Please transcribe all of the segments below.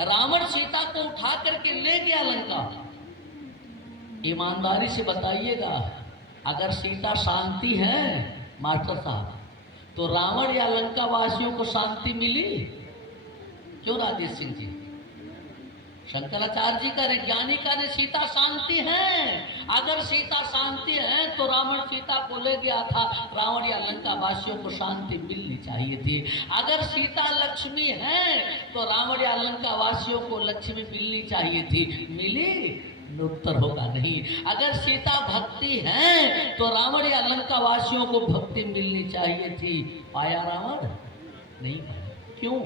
रावण सीता को उठा करके ले गया लंका। ईमानदारी से बताइएगा, अगर सीता शांति है मास्टर साहब, तो रावण या लंका वासियों को शांति मिली? क्यों राजेश सिंह जी? शंकराचार्य जी का ज्ञानी का ने सीता शांति है। अगर सीता शांति है तो रावण सीता को ले गया था, रावण या लंका वासियों को शांति मिलनी चाहिए थी। अगर सीता लक्ष्मी है तो रावण या लंका वासियों को लक्ष्मी मिलनी चाहिए थी, मिली? उत्तर होगा नहीं। अगर सीता भक्ति है तो रावण या लंका वासियों को भक्ति मिलनी चाहिए थी, पाया रावण? नहीं पाया। क्यों?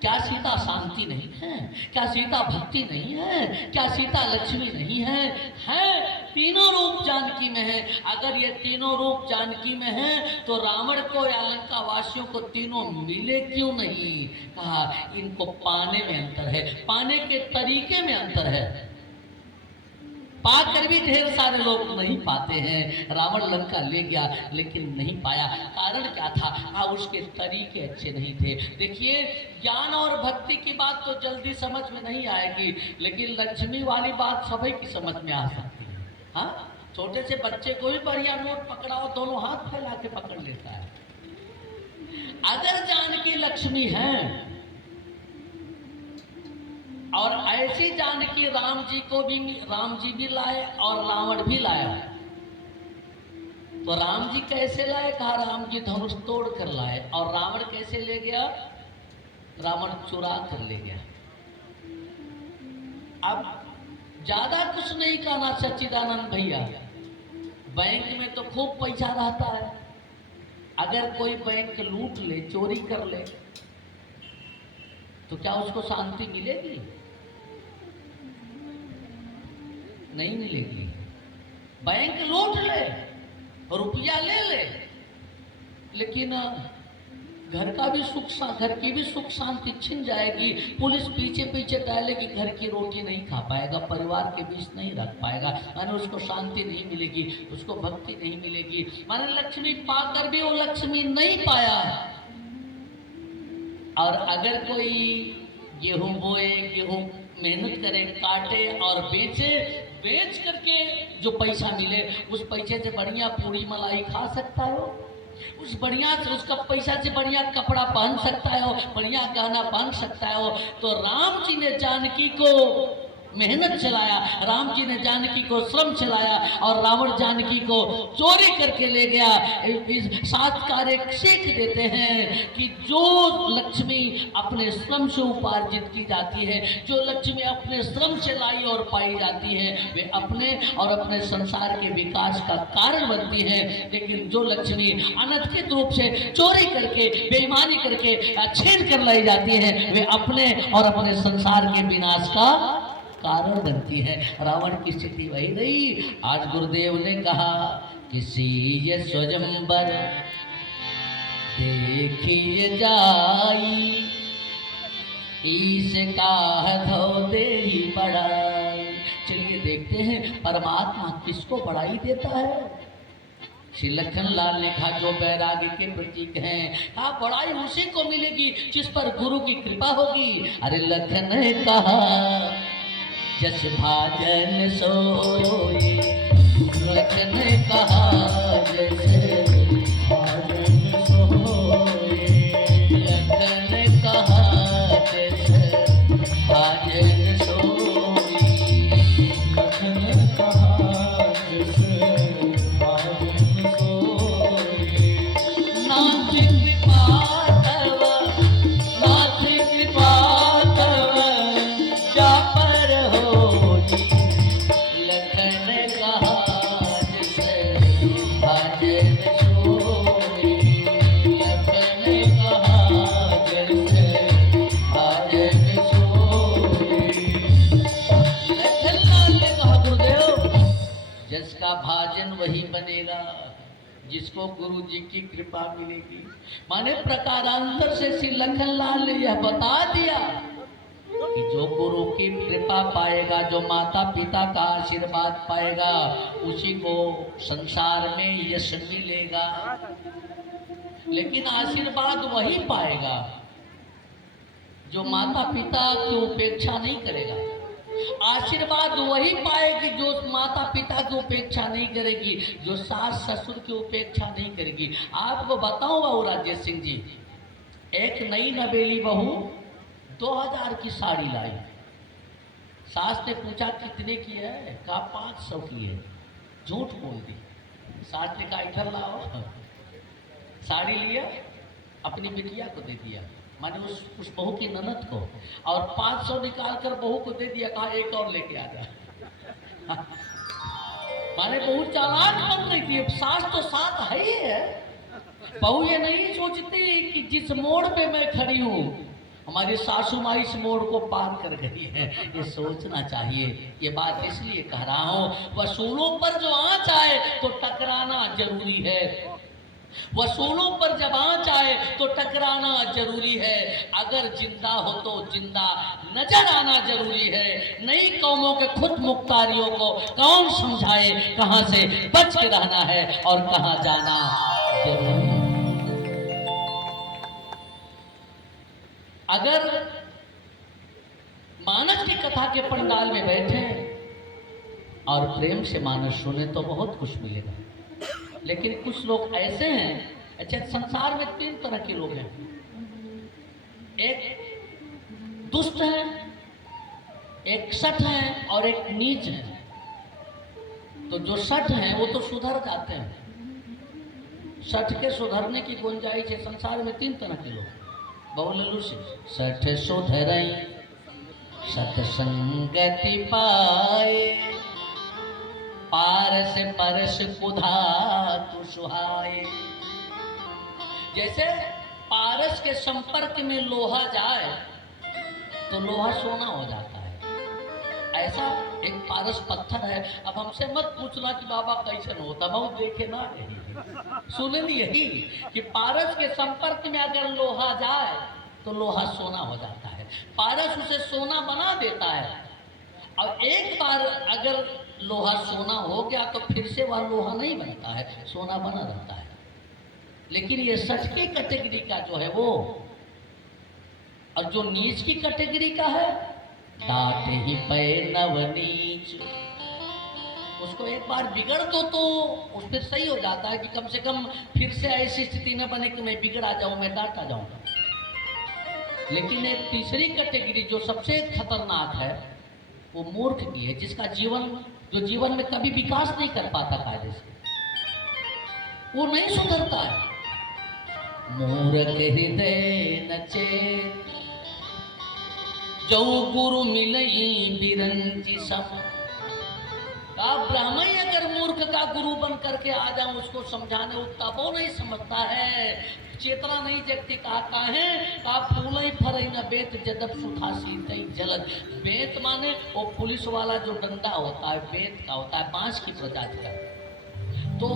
क्या सीता शांति नहीं है? क्या सीता भक्ति नहीं है? क्या सीता लक्ष्मी नहीं है? है, तीनों रूप जानकी में है। अगर ये तीनों रूप जानकी में है तो रावण को या लंका वासियों को तीनों मिले क्यों नहीं? कहा इनको पाने में अंतर है, पाने के तरीके में अंतर है। पाकर भी ढेर सारे लोग नहीं पाते हैं। रावण लंका ले गया लेकिन नहीं पाया। कारण क्या था? उसके तरीके अच्छे नहीं थे। देखिए, ज्ञान और भक्ति की बात तो जल्दी समझ में नहीं आएगी, लेकिन लक्ष्मी वाली बात सभी की समझ में आ सकती है। हाँ, छोटे से बच्चे को भी बढ़िया नोट पकड़ाओ, दोनों हाथ फैला के पकड़ लेता है। अगर जानकी लक्ष्मी है और ऐसी जानकी राम जी भी लाए और रावण भी लाया, तो राम जी कैसे लाए? कहा राम जी धनुष तोड़ कर लाए। और रावण कैसे ले गया? रावण चुरा कर ले गया। अब ज्यादा कुछ नहीं कहना सच्चिदानंद भैया, बैंक में तो खूब पैसा रहता है। अगर कोई बैंक लूट ले, चोरी कर ले, तो क्या उसको शांति मिलेगी? नहीं मिलेगी। बैंक लूट ले, रुपया ले ले, लेकिन घर का भी घर की भी सुख शांति छिन जाएगी। पुलिस पीछे पीछे टहलेगी, घर की रोटी नहीं खा पाएगा, परिवार के बीच नहीं रख पाएगा, माने उसको शांति नहीं मिलेगी, उसको भक्ति नहीं मिलेगी। माने लक्ष्मी पाकर भी वो लक्ष्मी नहीं पाया। और अगर कोई गेहूं बोए, गेहूं मेहनत करे, काटे और बेचे, बेच करके जो पैसा मिले उस पैसे से बढ़िया पूरी मलाई खा सकता हो, उस बढ़िया से उसका पैसा से बढ़िया कपड़ा पहन सकता हो, बढ़िया गहना पहन सकता हो। तो राम जी ने जानकी को मेहनत चलाया, राम जी ने जानकी को श्रम चलाया और रावण जानकी को चोरी करके ले गया। इस सातकार एक सीख देते हैं कि जो लक्ष्मी अपने श्रम से उपार्जित की जाती है, जो लक्ष्मी अपने श्रम से लाई और पाई जाती है, वे अपने और अपने संसार के विकास का कारण बनती है। लेकिन जो लक्ष्मी अनधिकृत रूप से चोरी करके, बेईमानी करके छीन कर लाई जाती है, वे अपने और अपने संसार के विनाश का कारण बनती है। रावण की स्थिति वही रही। आज गुरुदेव ने कहा किसी ये स्वयंवर देखिए जाई, इसका धो दे ही बड़ाई। चलिए देखते हैं परमात्मा किसको बड़ाई देता है। श्री लखन लाल ने कहा जो बैरागी के प्रतीक हैं, कहा बड़ाई उसी को मिलेगी जिस पर गुरु की कृपा होगी। अरे लखन ने कहा जस भाजन सोई, लखन ने कहा जस भाजन सोई, लखन ने कहा जस भाजन सोई, लखन ने कहा जस भाजन सोई। नाथ कृपा तव, नाथ कृपा तव जा पर होगी, लखन कहा जस भाजन सोई, लखन कहा जस भाजन सोई। लखन लाल ने कहा गुरुदेव जिसका भाजन वही बनेगा जिसको गुरु जी की कृपा मिलेगी। माने प्रकारांतर से श्री लखन लाल ने यह बता दिया कि जो गुरु की कृपा पाएगा, जो माता पिता का आशीर्वाद पाएगा, उसी को संसार में यश मिलेगा। लेकिन आशीर्वाद वही पाएगा जो माता पिता की उपेक्षा नहीं करेगा, आशीर्वाद वही पाएगी जो माता पिता की उपेक्षा नहीं करेगी, जो सास ससुर की उपेक्षा नहीं करेगी। आपको बताऊं बाबू राजेश सिंह जी, एक नई नवेली बहू 2000 की साड़ी लाई। सास ने पूछा कितने की है? कहा 500 की है। झूठ बोल दी। सास ने कहा इधर लाओ। साड़ी लिया, अपनी बिटिया को दे दिया, माने उस बहू की ननद को, और 500 निकाल कर बहू को दे दिया। कहा एक और लेके आ जा। माने बहू चालाक बन रही थी। सास तो साथ है ही है। बहू ये नहीं सोचती कि जिस मोड़ पे मैं खड़ी हूँ हमारी सासू माँ इस मोड़ को पार कर गई है, ये सोचना चाहिए। ये बात इसलिए कह रहा हूँ, वसूलों पर जो आँच आए तो टकराना जरूरी है। वसूलों पर जब आँच आए तो टकराना जरूरी है। अगर जिंदा हो तो जिंदा नजर आना जरूरी है। नई कौमों के खुद मुख्तारियों को कौन समझाए कहाँ से बच के रहना है और कहाँ जाना जरूरी है। अगर मानस की कथा के पंडाल में बैठे और प्रेम से मानस सुने तो बहुत कुछ मिलेगा। लेकिन कुछ लोग ऐसे हैं, अच्छा संसार में 3 तरह के लोग हैं। एक दुष्ट है, एक सठ है और एक नीच है। तो जो सठ हैं वो तो सुधर जाते हैं। सठ के सुधरने की गुंजाइश है। संसार में 3 तरह के लोग। बोलू से सठ सुधरई सतसंगति पाए, पारस परस कुधा तु सुहाए। जैसे पारस के संपर्क में लोहा जाए तो लोहा सोना हो जाता है। ऐसा एक पारस पत्थर है। अब हमसे मत पूछना कि बाबा कैसे होता, बहुत देखे ना सुने यही कि पारस के संपर्क में अगर लोहा जाए तो लोहा सोना हो जाता है। पारस उसे सोना बना देता है। और एक बार अगर लोहा सोना हो गया तो फिर से वह लोहा नहीं बनता है, सोना बना रहता है। लेकिन ये सच की कैटेगरी का जो है वो, और जो नीच की कैटेगरी का है, डांट ही पे नवनीच, उसको एक बार बिगड़ दो तो उस पर सही हो जाता है कि कम से कम फिर से ऐसी स्थिति न बने कि मैं बिगड़ा जाऊं, मैं डांटा जाऊंगा। लेकिन एक तीसरी कैटेगरी जो सबसे खतरनाक है वो मूर्ख की है, जिसका जीवन में कभी विकास नहीं कर पाता कायदे से, वो नहीं सुधरता है। मूर्ख हृदय नचेत जो गुरु मिलई बिरंची सम। आप ब्राह्मण अगर मूर्ख का गुरु बन करके आ जाऊं उसको समझाने, उतना वो नहीं समझता है, चेतना नहीं जगती। कहा है आप फूल ही फरई न बेत जदब सुधा सीतई जलद। बेत माने वो पुलिस वाला जो डंडा होता है, बेत का होता है, बांस की प्रजाति का। तो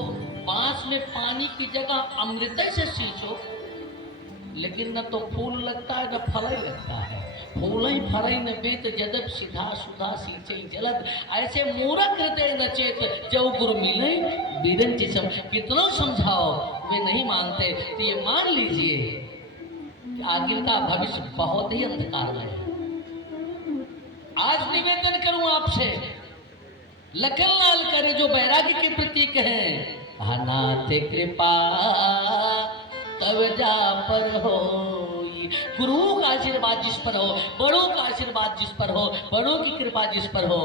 बांस में पानी की जगह अमृत से सींचो, लेकिन न तो फूल लगता है न फल लगता है। फूल ही फरई न बेत जदब सीधा सुधा सींचई जलद। ऐसे मूर्ख हृदय नचेत जो गुरु मिले बीरन जिसम। कितना समझाओ वे नहीं मानते। तो ये मान लीजिए कि आगे का भविष्य बहुत ही अंधकारमय है। आज निवेदन करूं आपसे, लखनलाल करे जो बैरागी के प्रतीक हैं, अनाथ कृपा तब जा पर हो। गुरुओं का आशीर्वाद जिस पर हो, बड़ों का आशीर्वाद जिस पर हो, बड़ों की कृपा जिस पर हो,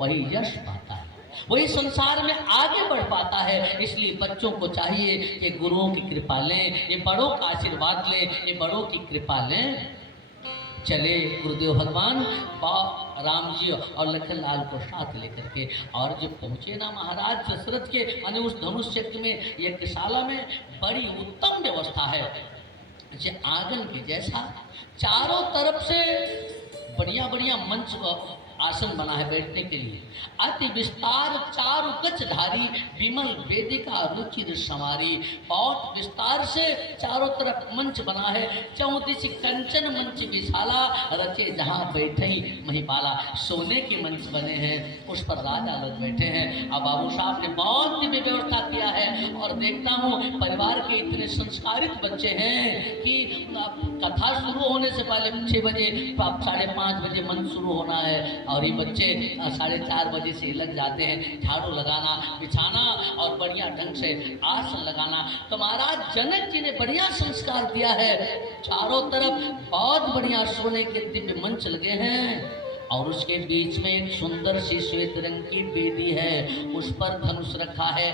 वही यश पाता है, वही संसार में आगे बढ़ पाता है। इसलिए बच्चों को चाहिए कि गुरुओं की कृपा लें, ये बड़ों का आशीर्वाद लें, ये बड़ों की कृपा लें। चले गुरुदेव भगवान राम जी और लखनलाल को साथ लेकर के, और जब पहुँचे ना महाराज दशरथ के यानी उस धनुष क्षेत्र में, यज्ञशाला में बड़ी उत्तम व्यवस्था है। आंगन के जैसा चारों तरफ से बढ़िया बढ़िया मंच आसन बना है बैठने के लिए। अति विस्तार चारु कच धारी, विमल वेदिका रुचिर संवारी। बहुत विस्तार से चारों तरफ मंच बना है, चौदिश कंचन मंच विशाला, रचे जहाँ बैठे महिपाला। सोने के मंच बने हैं, उस पर राजा लोग बैठे हैं। अब बाबू साहब ने बहुत दिव्य व्यवस्था किया है। और देखता हूँ परिवार के इतने संस्कारित बच्चे हैं कि कथा शुरू होने से पहले 6 बजे 5:30 बजे मंच शुरू होना है, और ये बच्चे 4:30 बजे से लग जाते हैं झाड़ू लगाना, बिछाना और बढ़िया ढंग से आसन लगाना। तो महाराज जनक जी ने बढ़िया संस्कार दिया है। चारों तरफ बहुत बढ़िया सोने के दिव्य मंच लगे हैं, और उसके बीच में एक सुंदर सी श्वेत रंग की वेदी है, उस पर धनुष रखा है।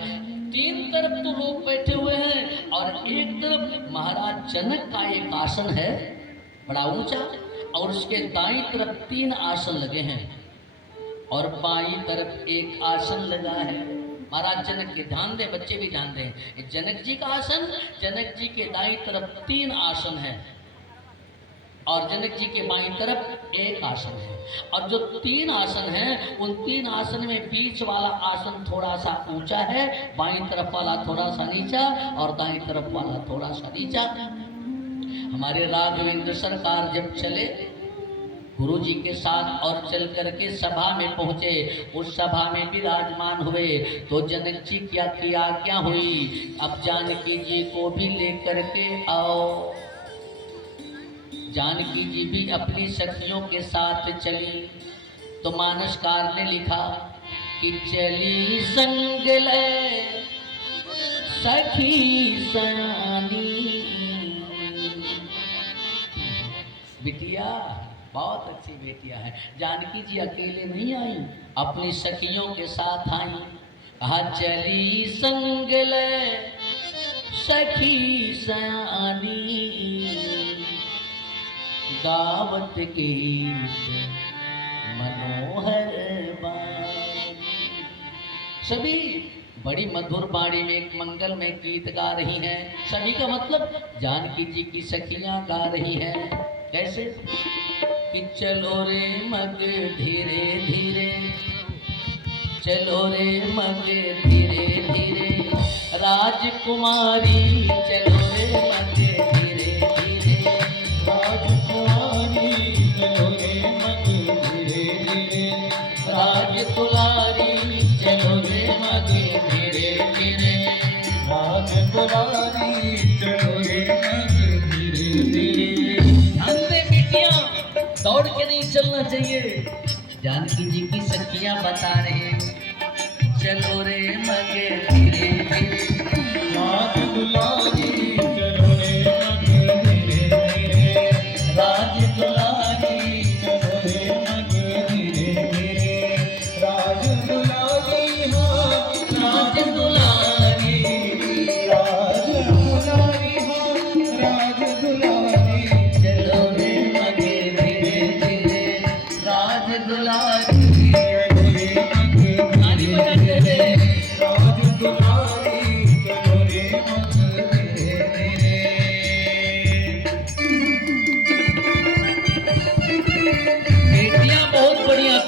3 तरफ तो लोग बैठे हुए हैं, और एक तरफ महाराज जनक का एक आसन है बड़ा ऊंचा, और उसके दाईं तरफ 3 आसन लगे हैं, और बाईं तरफ एक आसन लगा है। महाराज जनक के ध्यान दें, बच्चे भी ध्यान दें। जनक जी का आसन, जनक जी के दाईं तरफ 3 आसन है, और जनक जी के बाईं तरफ एक आसन है। और जो 3 आसन हैं, उन 3 आसन में बीच वाला आसन थोड़ा सा ऊंचा है, बाईं तरफ वाला थोड़ा सा नीचा, और दाईं तरफ वाला थोड़ा सा नीचा। हमारे राघवेंद्र सरकार जब चले गुरु जी के साथ और चल करके सभा में पहुंचे, उस सभा में विराजमान हुए, तो जनक जी की आज्ञा हुई, अब जानकी जी को भी लेकर के आओ। जानकी जी भी अपनी सखियों के साथ चली। तो मानसकार ने लिखा कि चली संग ले सखी सयानी। बिटिया बहुत अच्छी बेटियां हैं। जानकी जी अकेले नहीं आई, अपनी सखियों के साथ आई। कहा चली संग ले सखी सयानी, गावत गीत मनोहर बाणी। सभी बड़ी मधुर बाणी में एक मंगल में गीत गा रही हैं। सभी का मतलब जानकी जी की सखियां गा रही हैं। कैसे कि चलो रे मग धीरे धीरे, चलो रे मग धीरे धीरे, राजकुमारी चलो रे मग धीरे धीरे, राजकुमारी चलो रे मग धीरे धीरे, राजकुमारी चलो रे मग धीरे धीरे, राजकुमारी चलो रे मग धीरे धीरे। ध्यान दे बेटियां, दौड़ के नहीं चलना चाहिए। जानकी जी की सखियां बता रहे, चलो रे मगे धीरे धीरे, राज दुलारी चलो रे मगे धीरे धीरे, राज दुलारी चलो रे मगे धीरे धीरे, राज दुलारी हो राज दुलारी, राज दुलारी हो राज दुलारी, चलो रे मगे धीरे धीरे, राज दुलारी।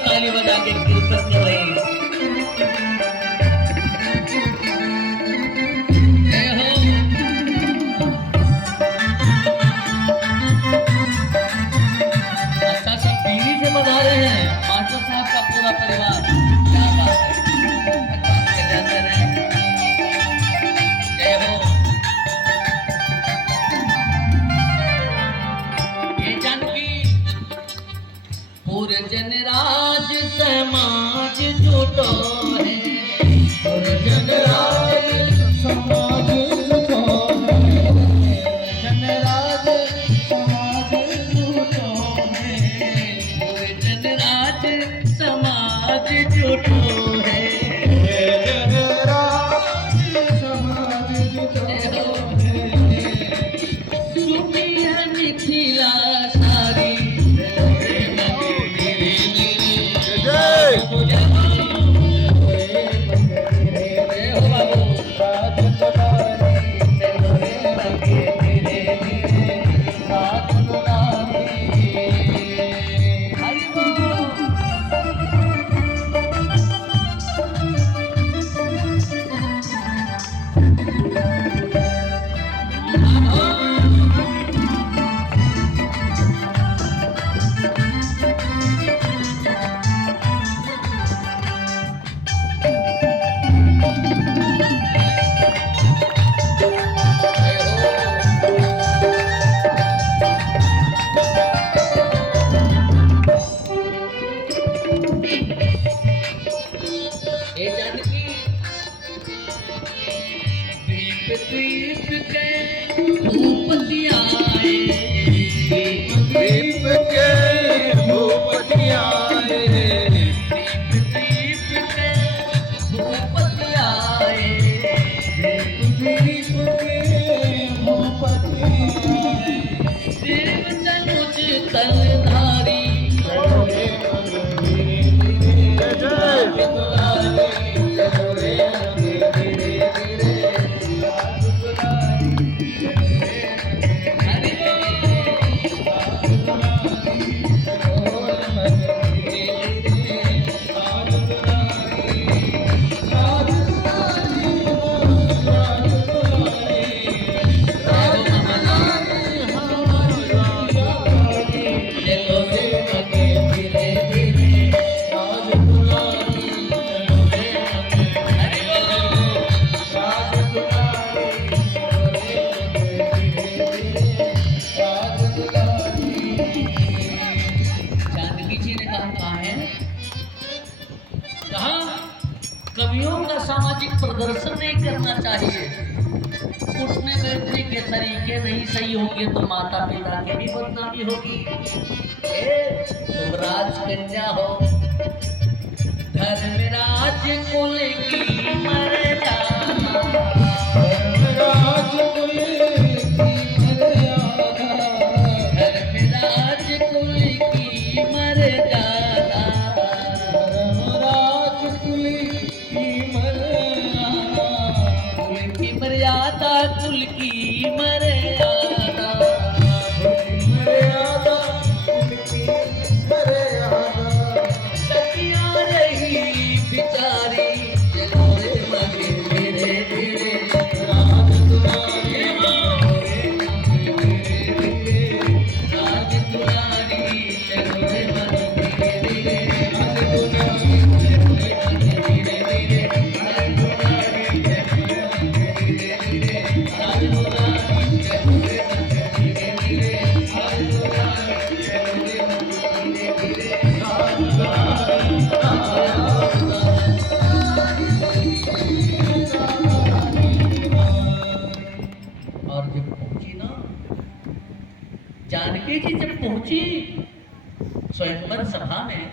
ताली बजा के कीर्तन कर रही हैं। अच्छा सब पीढ़ी से बजा रहे हैं, मास्टर साहब का पूरा परिवार। क्या बात है, जय हो। ये जानकी पुरजन राज समाज जुटो है, पुरजन राज समाज जुटो है, पुरजन राज समाज जुटो है, पुरजन राज समाज जुटो है, पुरजन राज समाज जुटो है, सुखी है मिथिला सारी, तलधारी चलो रे रंग धीरे धीरे राज दुलारी चलो रे रंग धीरे धीरे राज दुलारी चलो रे हरि बोल राज दुलारी चलो रंग धीरे धीरे राज दुलारी राज दुलारी राज कवियों का सामाजिक प्रदर्शन नहीं करना चाहिए। उठने बैठने के तरीके नहीं सही होंगे तो माता पिता की भी बदनामी होगी। तुम राजकन्या हो, धर्मराज कुल की मर्यादा, धर्मराज कुल की मर्यादा, धर्मराज कुल की मर्यादा, मर्यादा कुल की मर्यादा, मर्यादा कुल की मर्यादा, सखियां रही बिचारी चलो रे मगे धीरे धीरे राज दुलारी धीरे धीरे राज दुलारी चलो रे मगे धीरे धीरे राज दुलारी धीरे धीरे राज और जब पहुंची ना जानकी जी, जब पहुंची स्वयंवर सभा में,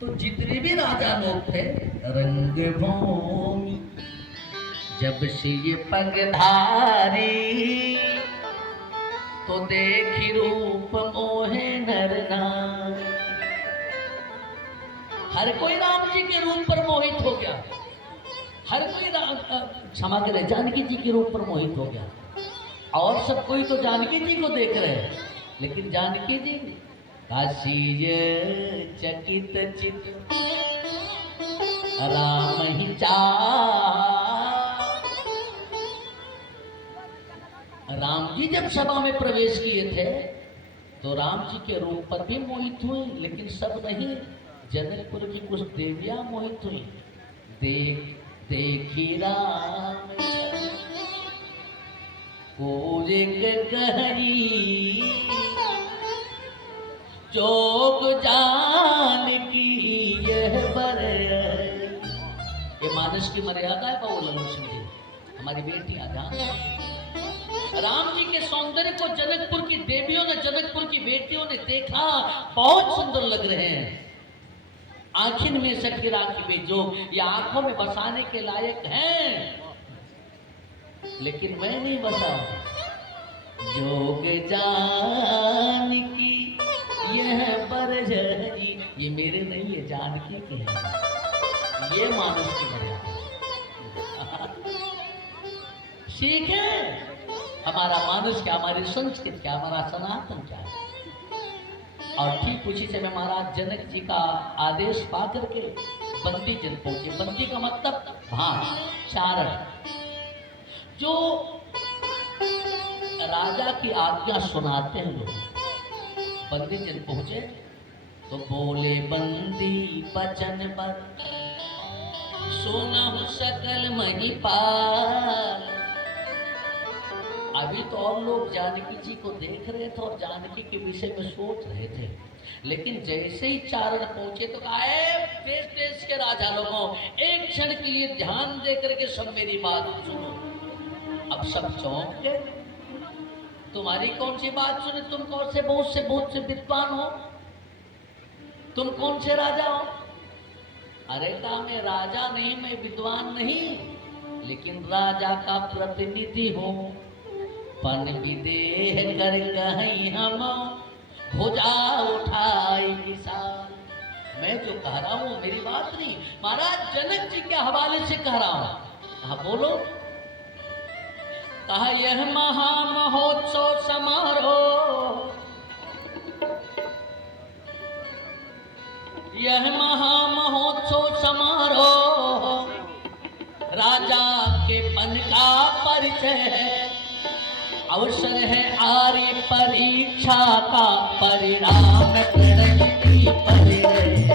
तो जितने भी राजा लोग थे रंगभूमि जब से ये पगधारी, तो देखी रूप मोहे नर नारी। हर कोई राम जी के रूप पर मोहित हो गया, हर कोई क्षमा करे जानकी जी के रूप पर मोहित हो गया, और सब कोई तो जानकी जी को देख रहे हैं, लेकिन जानकी जी काशी चकित चित राम ही चाह। राम जी जब सभा में प्रवेश किए थे तो राम जी के रूप पर भी मोहित हुए, लेकिन सब नहीं, जनकपुर की कुछ देवियां मोहित हुई। देखी राम कहरी जोग जान की यह बर। ये मानस की मर्यादा है बाबू सिंह जी, हमारी बेटियां ध्यान। राम जी के सौंदर्य को जनकपुर की देवियों ने, जनकपुर की बेटियों ने देखा, बहुत सुंदर लग रहे हैं। आखिर में सखी राखी में जो ये आंखों में बसाने के लायक हैं, लेकिन मैं नहीं बसा। जोग जान की यह बरजरी, ये मेरे नहीं है, जानकी के हैं। ये मानस की मर्यादा सीखे। हमारा मानस क्या, हमारी संस्कृति क्या, हमारा सनातन क्या है। और ठीक उसी से मैं महाराज जनक जी का आदेश पा करके बंदी जन पहुंचे। बंदी का मतलब भाग, चारण, जो राजा की आज्ञा सुनाते हैं लोग। बंदी जन पहुंचे तो बोले बंदी बचन पर सुनहु सकल महिपाल। अभी तो और लोग जानकी जी को देख रहे थे और जानकी के विषय में सोच रहे थे, लेकिन जैसे ही चारण पहुंचे तो कहा, देश देश के राजा लोगों, एक क्षण के लिए ध्यान दे करके सब मेरी बात सुनो। अब सब चौंक गए, तुम्हारी कौन सी बात सुने? तुम कौन से बहुत से विद्वान हो, तुम कौन से राजा हो? अरे कहा, मैं राजा नहीं, मैं विद्वान नहीं, लेकिन राजा का प्रतिनिधि हूँ। पन विदेह कर कहीं हम भुजा उठाई विशाल। मैं जो कह रहा हूं मेरी बात नहीं, महाराज जनक जी के हवाले से कह रहा हूं। कहा बोलो। कहा यह महामहोत्सव समारोह, यह महामहोत्सव समारोह राजा के पन का परिचय है। अवसर है आर्य परीक्षा का परिणाम प्रणति परिणय।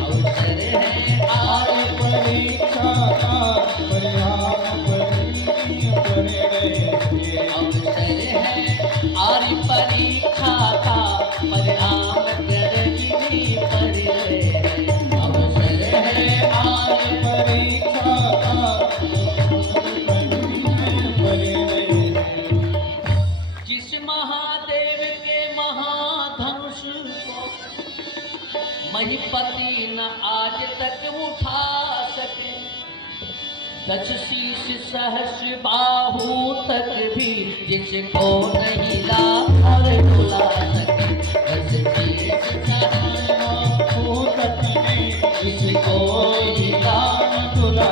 अवसर है आर्य परीक्षा का परिणाम प्रणति परिणय। अवसर है आर्य परीक्षा का परिणाम प्रणति परिणय। अवसर है आर्य परीक्षा का महिपति न आज तक उठा सके, 10 शीश सहस्र बाहु तक भी जिसको नहीं ला और डुला सके। 10 शीश सहस्र बाहु तक भी जिसको नहीं ला डुला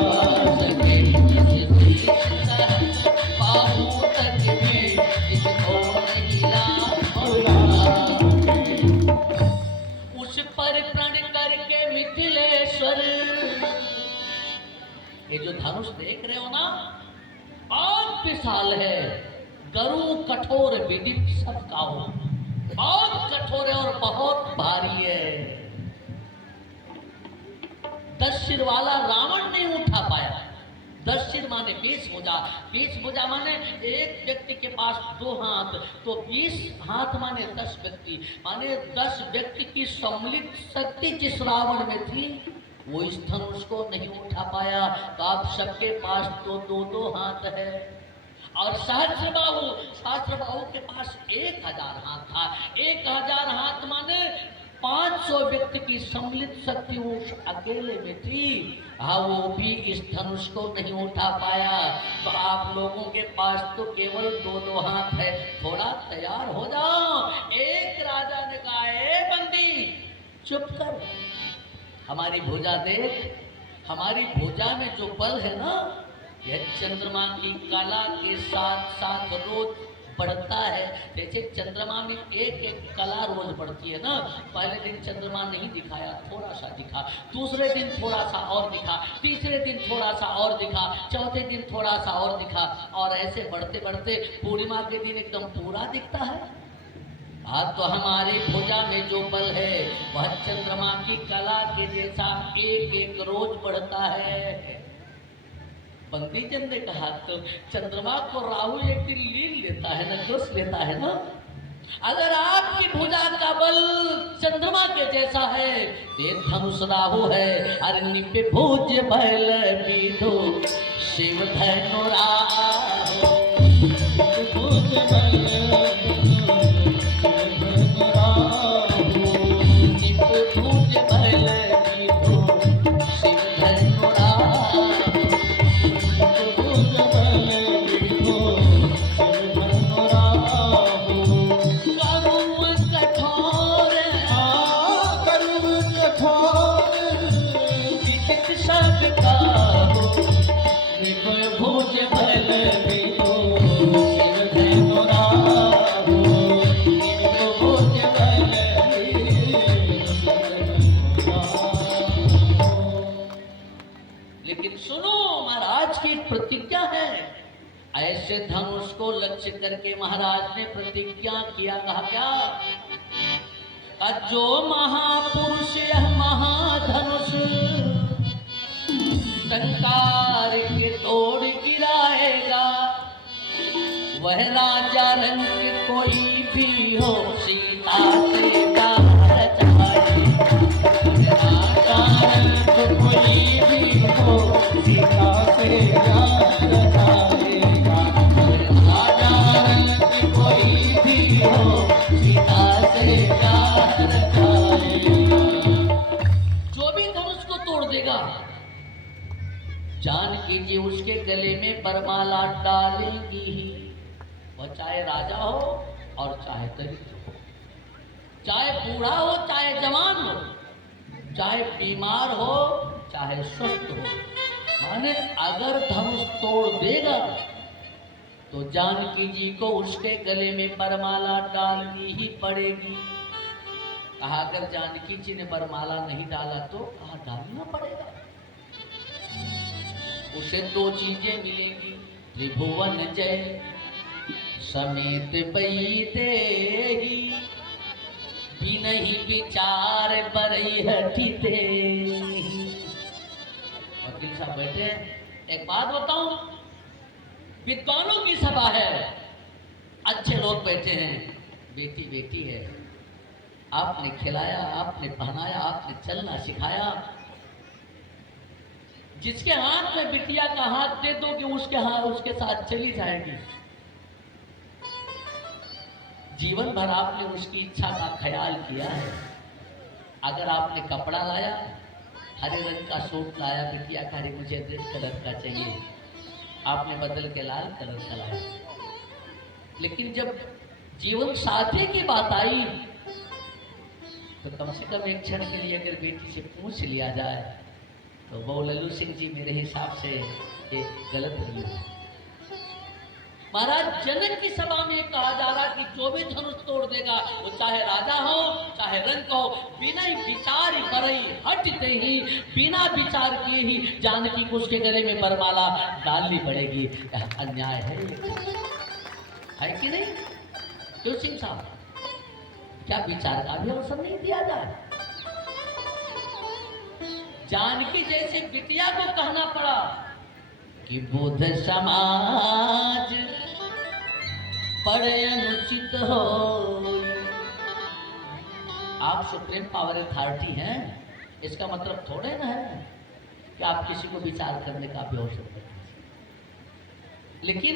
सके। 10 शीश सहस्र बाहु तक भी जिसको नहीं ला और डुला सके। उस पर प्रण करके मिथिलेश्वर, ये जो धनुष देख रहे हो ना बहुत विशाल है, गरु कठोर विदित सबका हो, बहुत कठोर है और बहुत भारी है। 10 सिर वाला रावण नहीं उठा पाया। 10 सिर माने 20 भुजा, 20 भुजा माने एक व्यक्ति के पास 2 हाथ, तो 20 हाथ माने 10 व्यक्ति, माने 10 व्यक्ति की सम्मिलित शक्ति जिस रावण में थी वो इस धनुष को नहीं उठा पाया। तो आप सबके पास तो 2-2 हाथ है। और सहस्त्रबाहु के पास 1000 हाथ था। 1000 हाथ माने 500 व्यक्ति की सम्मिलित शक्ति उस अकेले में थी। हाँ, वो भी इस धनुष को नहीं उठा पाया। तो आप लोगों के पास तो केवल 2-2 हाथ है, थोड़ा तैयार हो जाओ। एक राजा ने कहा, ए बंदी चुप कर, हमारी भुजा देख। हमारी भुजा में जो बल है ना, यह चंद्रमा की कला के साथ साथ रोज बढ़ता है। जैसे चंद्रमा में एक कला रोज बढ़ती है ना। पहले दिन चंद्रमा नहीं दिखाया, थोड़ा सा दिखा, दूसरे दिन थोड़ा सा और दिखा, तीसरे दिन थोड़ा सा और दिखा, चौथे दिन थोड़ा सा और दिखा, और ऐसे बढ़ते बढ़ते पूर्णिमा के दिन एकदम पूरा दिखता है। आज तो हमारी भुजा में जो बल है वह चंद्रमा की कला के जैसा एक रोज बढ़ता है। बंदी जन ने कहा, तो चंद्रमा को राहु एक दिन लीन लेता है ना, चुस लेता है ना। अगर आपकी भुजा का बल चंद्रमा के जैसा है तो एक धनुष राहु है। अरे निपे भुज बल विधो शिव धनु राहु, भुज बल ऐसे धनुष को लक्ष्य करके महाराज ने प्रतिज्ञा किया। कहा क्या? जो महापुरुष यह महाधनुष टंकार के तोड़ गिराएगा, वह राजा रंग कोई भी हो सीता से प्यार चाहेगा। राजा रंग कोई भी हो सीता से प्यार चाहेगा। राजा रंग कोई भी हो सीता से प्यार चाहेगा। जो भी धनुष को तोड़ देगा जान कीजिए उसके गले में बरमाला डालेगी, वह चाहे राजा हो और चाहे दरिद्र हो। चाहे बूढ़ा हो चाहे जवान हो, चाहे बीमार हो चाहे स्वस्थ हो, माने अगर धनुष तोड़ देगा तो जानकी जी को उसके गले में बरमाला डालनी ही पड़ेगी। कहा अगर जानकी जी ने बरमाला नहीं डाला तो कहा डालना पड़ेगा। उसे दो चीजें मिलेंगी, त्रिभुवन जय समेत बई देगी, बिनहि विचार बरई हठी ते। वकील साहब बैठे, एक बात बताऊं, विद्वानों की सभा है, अच्छे लोग बैठे हैं, बेटी बेटी है, आपने खिलाया, आपने पहनाया, आपने चलना सिखाया। जिसके हाथ में बिटिया का हाथ दे दो कि उसके साथ चली जाएगी। जीवन भर आपने उसकी इच्छा का ख्याल किया है। अगर आपने कपड़ा लाया, हरे रंग का सूट लाया, बिटिया का मुझे रेड कलर का चाहिए, आपने बदल के लाल कलर का लाया। लेकिन जब जीवन साथी की बात आई तो कम से कम एक क्षण के लिए अगर बेटी से पूछ लिया जाए तो वो लल्लू सिंह जी मेरे हिसाब से एक गलत नहीं है। महाराज जनक की सभा में कहा जा रहा कि जो भी धनुष तोड़ देगा वो चाहे राजा हो चाहे रंक हो, बिना विचार करई हटते ही, बिना विचार किए ही जानकी को उसके गले में बरमाला डालनी पड़ेगी। अन्याय है कि नहीं? क्यों सिंह साहब, क्या विचार का भी अवसर नहीं दिया जाए? जानकी जैसे बिटिया को कहना पड़ा कि बुध समाज पर अनुचित हो। आप सुप्रीम पावर अथॉरिटी हैं, इसका मतलब थोड़े ना है कि आप किसी को विचार करने का भी अवसर दें। लेकिन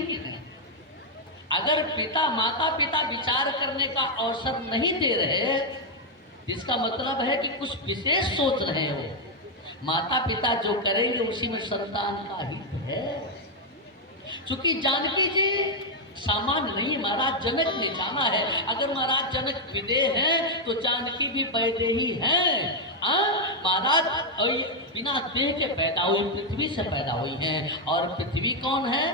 अगर पिता माता पिता विचार करने का अवसर नहीं दे रहे, इसका मतलब है कि कुछ विशेष सोच रहे हो। माता पिता जो करेंगे उसी में संतान का हित है। चूंकि जानकी जी सामान्य नहीं, महाराज जनक ने जाना है। अगर महाराज जनक विदेह हैं तो जानकी भी वैदेही हैं। महाराज बिना देह के पैदा हुई, पृथ्वी से पैदा हुई हैं। और पृथ्वी कौन है?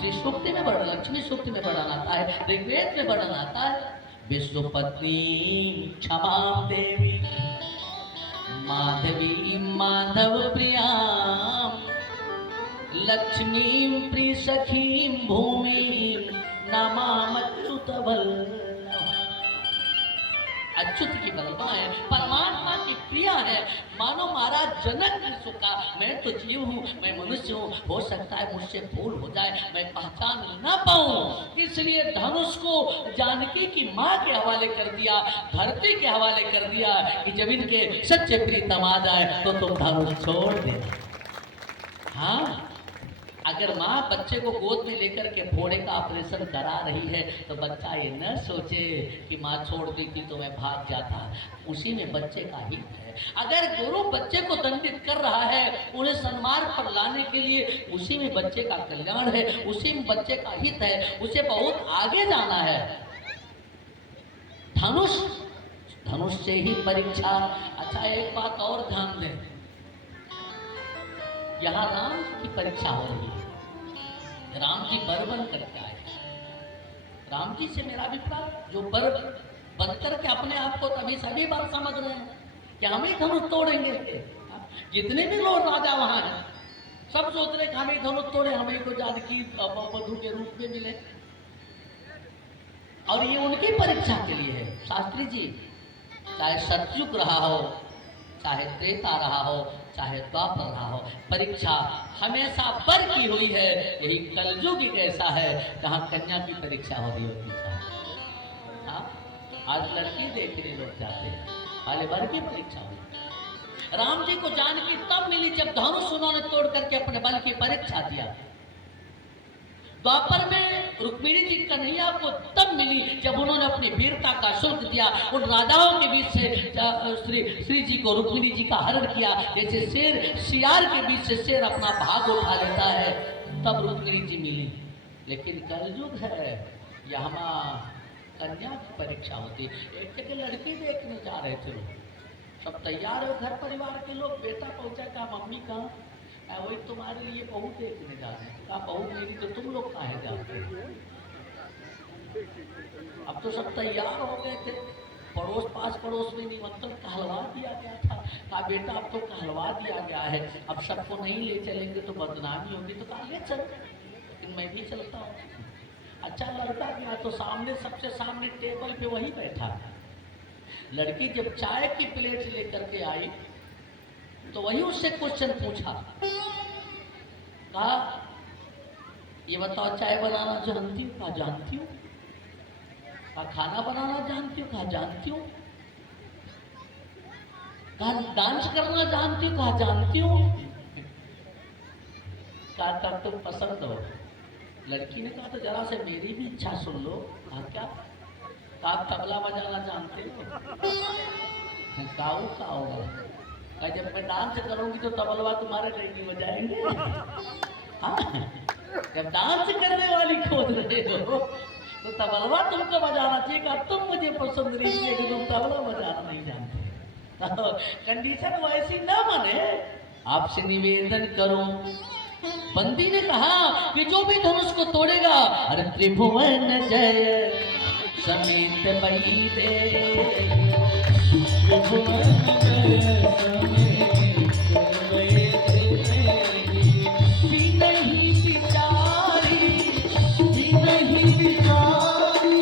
श्री सूक्ति में वर्णन, लक्ष्मी सूक्ति में वर्णन आता है, ऋग्वेद में वर्णन आता है, विष्णु पत्नी क्षमा देवी माधवी माधव प्रियाम लक्ष्मी प्रिय सखी भूमि नमामच्युत वल्लभ। अच्युत की बलवा है, परमात्मा की प्रिया है। मानो महाराज जनक ने सोचा मैं तो जीव हूँ, मैं मनुष्य हूँ, हो सकता है मुझसे भूल हो जाए, मैं पहचान ना पाऊँ, इसलिए धनुष को जानकी की माँ के हवाले कर दिया, धरती के हवाले कर दिया कि जब इनके सच्चे प्रीतम आ जाए तो तुम धनुष छोड़ दे। हाँ, अगर माँ बच्चे को गोद में लेकर के फोड़े का ऑपरेशन करा रही है तो बच्चा ये न सोचे कि माँ छोड़ देती तो मैं भाग जाता, उसी में बच्चे का हित है। अगर गुरु बच्चे को दंडित कर रहा है उन्हें सन्मार्ग पर लाने के लिए, उसी में बच्चे का कल्याण है, उसी में बच्चे का हित है, उसे बहुत आगे जाना है। धनुष, धनुष से ही परीक्षा। अच्छा, एक बात और ध्यान दें, यहाँ राम की परीक्षा हो रही है। राम जी बर बन करके आए। राम जी से मेरा अभिप्राय, जो बर बन करके अपने आप को तभी सभी बात समझ रहे हैं कि हम ही धनुष तोड़ेंगे। जितने भी लोग राजा वहां हैं सब सोच रहे कि हम ही धनुष तोड़े, हम ही को जानकी वधु के रूप में मिले। और ये उनकी परीक्षा के लिए है। शास्त्री जी, चाहे सतयुग रहा हो, चाहे त्रेता रहा हो, चाहे द्वापर रहा हो, परीक्षा हमेशा बर की हुई है। यही कलयुग एक ऐसा है जहाँ कन्या की परीक्षा हो रही होती है। हाँ, आज लड़की देखने लोग जाते हैं, पहले बर की परीक्षा हुई। राम जी को जानकी तब मिली जब धनुष उन्होंने तोड़ करके अपने बल की परीक्षा दिया। द्वापर में रुक्मिणी जी कन्हैया को तब मिली जब उन्होंने अपनी वीरता का शुल्क दिया। उन राजाओं के बीच से श्री जी को, रुक्मिणी जी का हरण किया। जैसे शेर शियाल के बीच से शेर अपना भाग उठा लेता है, तब रुक्मिणी जी मिली। लेकिन कलयुग है, यहाँ कन्या की परीक्षा होती। एक जगह लड़की देखने जा रहे थे लोग, सब तैयार हो, घर परिवार के लोग, बेटा पहुंचा, कहा मम्मी कहाँ? वही तुम्हारे लिए बहू देखने जा रहे हैं। कहा बहू मेरी तो तुम लोग काहे जाते हो? अब तो सब तैयार हो गए थे, पड़ोस पास पड़ोस में निमंत्रण कहलवा दिया गया था। कहा बेटा अब तो कहलवा दिया गया है, अब सबको नहीं ले चलेंगे तो बदनामी होगी। तो कहा ले चलो, लेकिन मैं भी चलता हूँ। अच्छा लड़का गया तो सामने, सबसे सामने टेबल पे वही बैठा था। लड़की जब चाय की प्लेट लेकर के आई तो वही उससे क्वेश्चन पूछा। कहा ये बताओ चाय बनाना जानती हूँ? कहा जानती हूँ। कहा खाना बनाना जानती हूँ? कहा जानती हूँ। कहा डांस करना जानती हूँ? कहा जानती हूँ। कहा तब तुम पसंद हो। लड़की ने कहा तो जरा से मेरी भी इच्छा सुन लो। कहा क्या? कहा तबला बजाना जानते हो? गाऊ का होगा? कहा जब मैं डांस करूंगी तो तबलवा तुम्हारे नहीं बजाएंगे। हाँ, जब डांस करने वाली खोज रहे हो तो तबलवा तुमको बजाना चाहिए। कहा तुम मुझे पसंद नहीं है कि तुम तबला बजाना नहीं जानते। तो कंडीशन वैसी ना बने। आपसे निवेदन करूं, बंदी ने कहा कि जो भी धनुष को तोड़ेगा, अरे त्रिभुवन जय समेत बई दे, त्रिभुवन जय समेत बई दे, नहीं बिचारी, नहीं बिचारी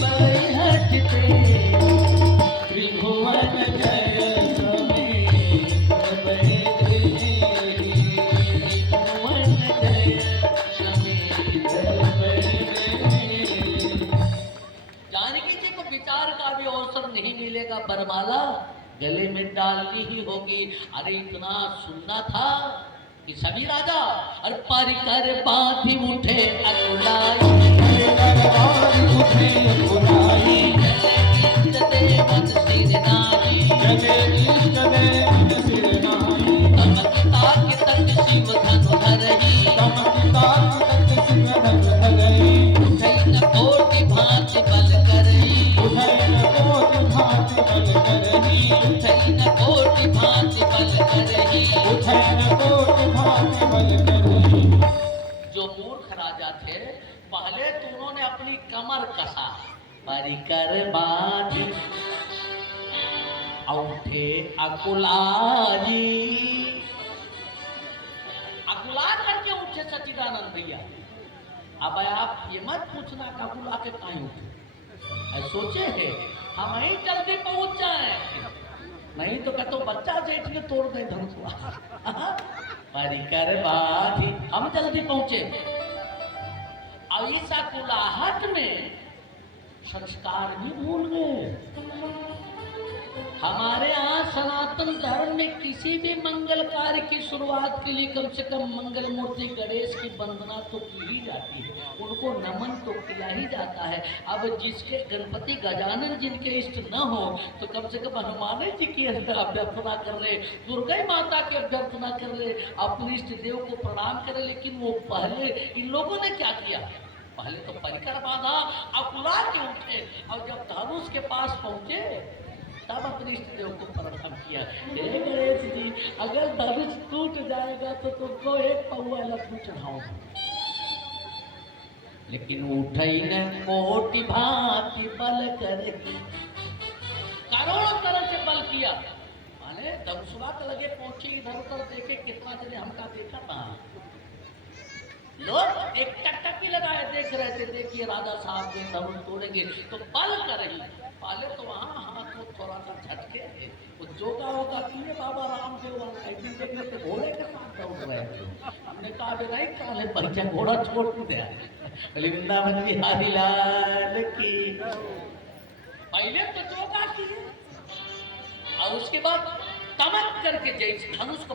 बड़े हटते, त्रिभुवन जय समेत बई दे, त्रिभुवन जय समेत बई दे। जानकी जी को विचार का भी अवसर नहीं मिलेगा, बरमाला गले में डालनी ही होगी। अरे इतना सुनना था कि सभी राजा और परिकर बांधी उठे अकुलाई, उठे अकुलाई, इष्ट देवन सिर नाई, इष्ट देवन सिर नाई, तमकिता के तक शिव धनु धरही, तमकिता के तक शिव धनु धरही, उठै न कोटि भांति बल करही, उठै न कोटि भांति बल करही, उठै न कोटि भांति बल करही, उठै न कोटि भांति बल करही। जो मूर्ख राजा थे, पहले तो उन्होंने अपनी कमर कसा, परिकर बांधी उठे अकुलाजी, अकुला करके उठे सच्चिदानंद भैया। अब आप ये मत पूछना कि अकुला के कहीं उठे, सोचे है हम ही जल्दी पहुंच जाए, नहीं तो कहते बच्चा जेठ में तोड़ दे धनुषवा। परिकर बांधी, हम जल्दी पहुंचे। अब इस अकुलाहट में संस्कार भी भूल गए। हमारे यहाँ सनातन धर्म में किसी भी मंगल कार्य की शुरुआत के लिए कम से कम मंगल मूर्ति गणेश की वंदना तो की ही जाती है, उनको नमन तो किया ही जाता है। अब जिसके गणपति गजानन जिनके इष्ट न हो तो कम से कम हनुमान जी की अभ्यर्थना कर ले, दुर्गा माता की अभ्यर्थना कर ले, अपने इष्ट देव को प्रणाम करे। लेकिन वो पहले इन लोगों ने क्या किया, पहले तो परिकर बांधा, अकुला के उठे, और जब धनुष के पास पहुंचे तब अपने इष्ट देव को प्रणाम किया। हे गणेश जी, अगर धनुष टूट जाएगा तो तुमको एक पौआ लड्डू चढ़ाऊंगा। लेकिन उठई न कोटि भांति बल करे, करोड़ों तरह से बल किया। माने धनुषवा के लगे पहुंचे, इधर उधर देखे, कितना जने हमका देखा था, लोग एक टकटकी लगाए देख रहे थे, देखिए राजा साहब के धनुष तोड़ेंगे तो बल कर रही। पहले तो वहाँ हाथ को थोड़ा सा झटके, वो जोगा होगा किए बाबा रामदेव देखने तो घोड़े के साथ दौड़ रहे थे। हमने कहा नहीं काले बच्चा घोड़ा छोड़ दिया। वृंदावन बिहारी लाल की। पहले तो जोगा किए और उसके बाद तमक करके जैसे धनुष को